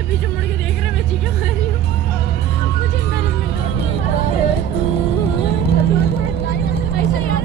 पीछे पीछे मुड़ के देख रहे मैं चीखें मार रही हूँ मुझे embarrassment हो रही है ऐसा यार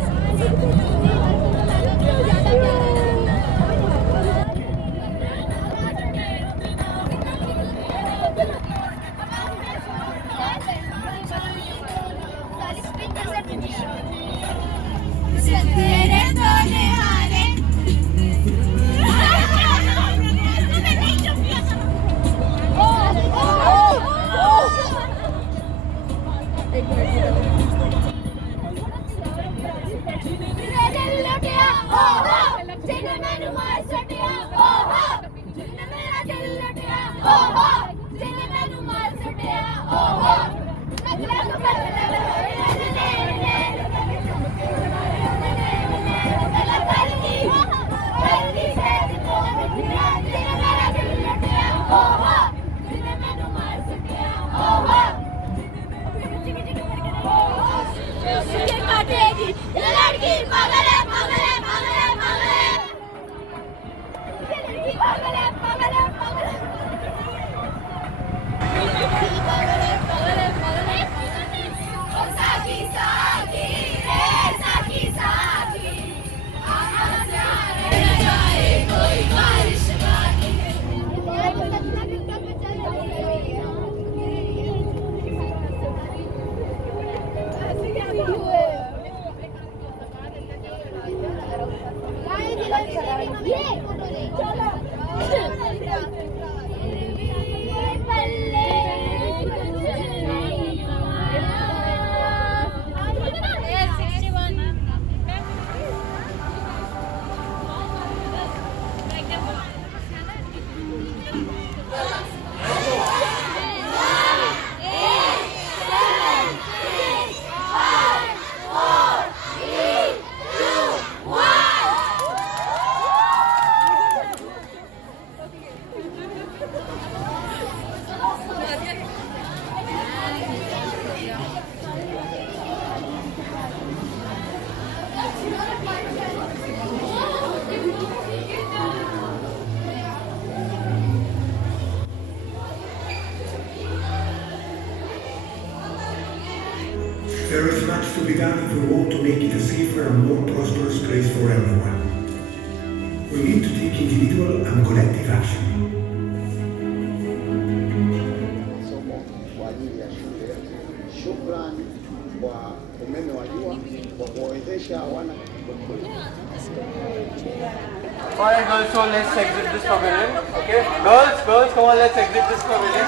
There is much to be done if we want to make it a safer and more prosperous place for everyone. We need to take individual and collective action. Somo kwa ajili ya shule. Shukrani kwa umeme wa jua kwa kuwezesha wana. Alright girls, so let's exit this pavilion. Okay? Girls, come on, let's exit this pavilion.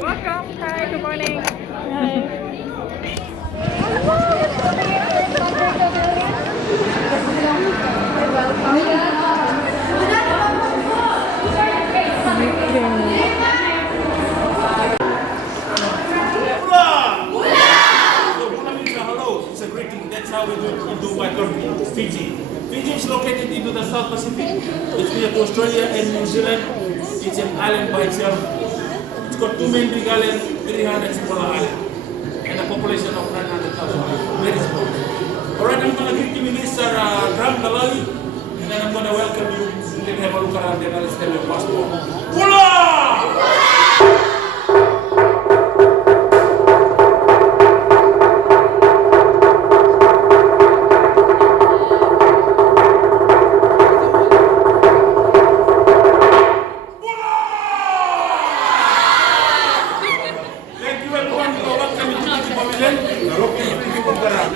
Welcome. Hi, good morning. Hello, it's a greeting. That's how we do it in Dubai, Fiji. Fiji is located into the South Pacific. It's near to Australia and New Zealand. It's an island by itself. It's got 2 main big islands, 300 smaller islands, and a population of 900,000 people. Very small. Alright, I'm going to give you Mr. Drum Kalali, and then I'm going to welcome you. You can have a look around and I'll tell your passport. Voila! Thank you everyone for welcoming to the pavilion. I hope you feel you around.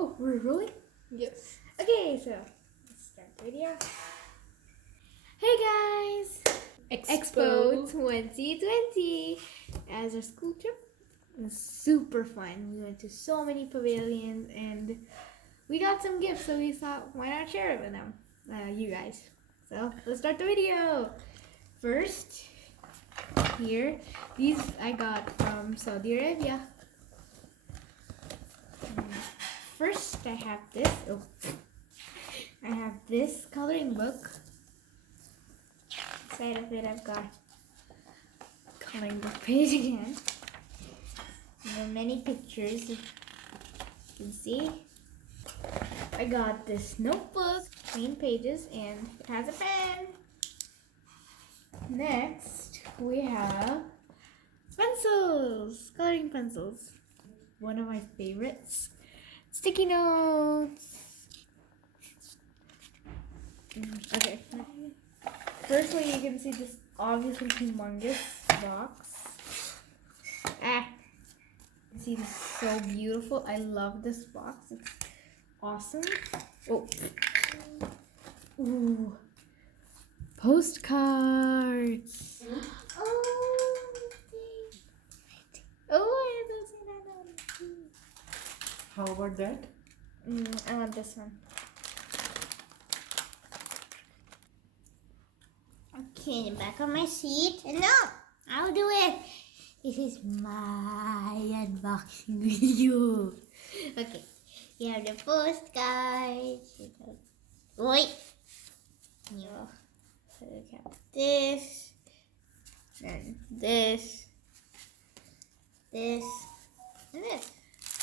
Oh, we're rolling? Yes. Okay, so let's start the video. Hey guys! Expo 2020! As our school trip, it was super fun. We went to so many pavilions and we got some gifts, so we thought, why not share it with them, you guys. So let's start the video. First, here, these I got from Saudi Arabia. First, I have this. Oh, I have this coloring book. Inside of it, I've got coloring book page again. And there are many pictures, you can see. I got this notebook, plain pages, and it has a pen. Next, we have pencils, coloring pencils. One of my favorites. Sticky notes. Okay. Firstly, you can see this obviously humongous box. You can see this is so beautiful. I love this box. It's awesome. Oh. Ooh. Postcards. Oh, I don't see that. How about that? I want this one. Okay, back on my seat. No, I'll do it. This is my unboxing video. Okay, you have the postcards. Wait. You have this, and this, and this.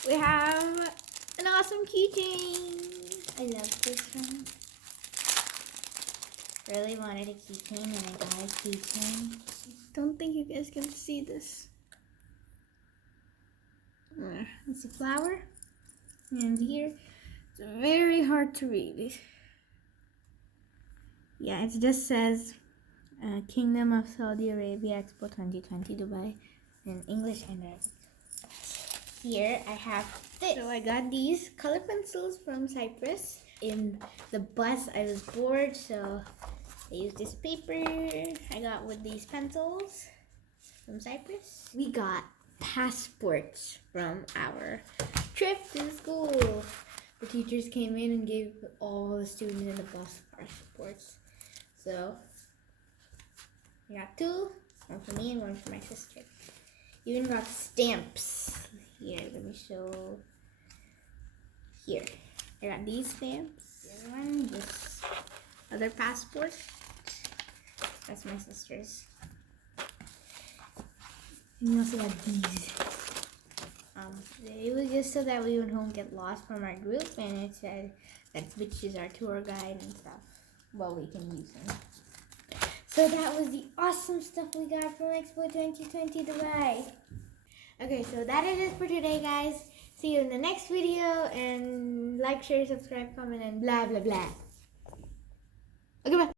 We have an awesome keychain. I love this one. Really wanted a keychain and I got a keychain. Don't think you guys can see this. It's a flower. And here, it's very hard to read. Yeah, it just says Kingdom of Saudi Arabia Expo 2020 Dubai in English and Arabic. Here I have this. So I got these color pencils from Cyprus. In the bus I was bored, so I used this paper I got with these pencils from Cyprus. We got passports from our trip to school. The teachers came in and gave all the students in the bus passports. So I got two, one for me and one for my sister. Even got stamps. Here, let me show. Here, I got these stamps. The other one, this other passport. That's my sister's. And we also got these. It was just so that we won't get lost from our group, and it said that which is our tour guide and stuff. Well, we can use them. So that was the awesome stuff we got from Expo 2020 Dubai. Okay, so that is it for today, guys. See you in the next video, and like, share, subscribe, comment, and blah, blah, blah. Okay, bye.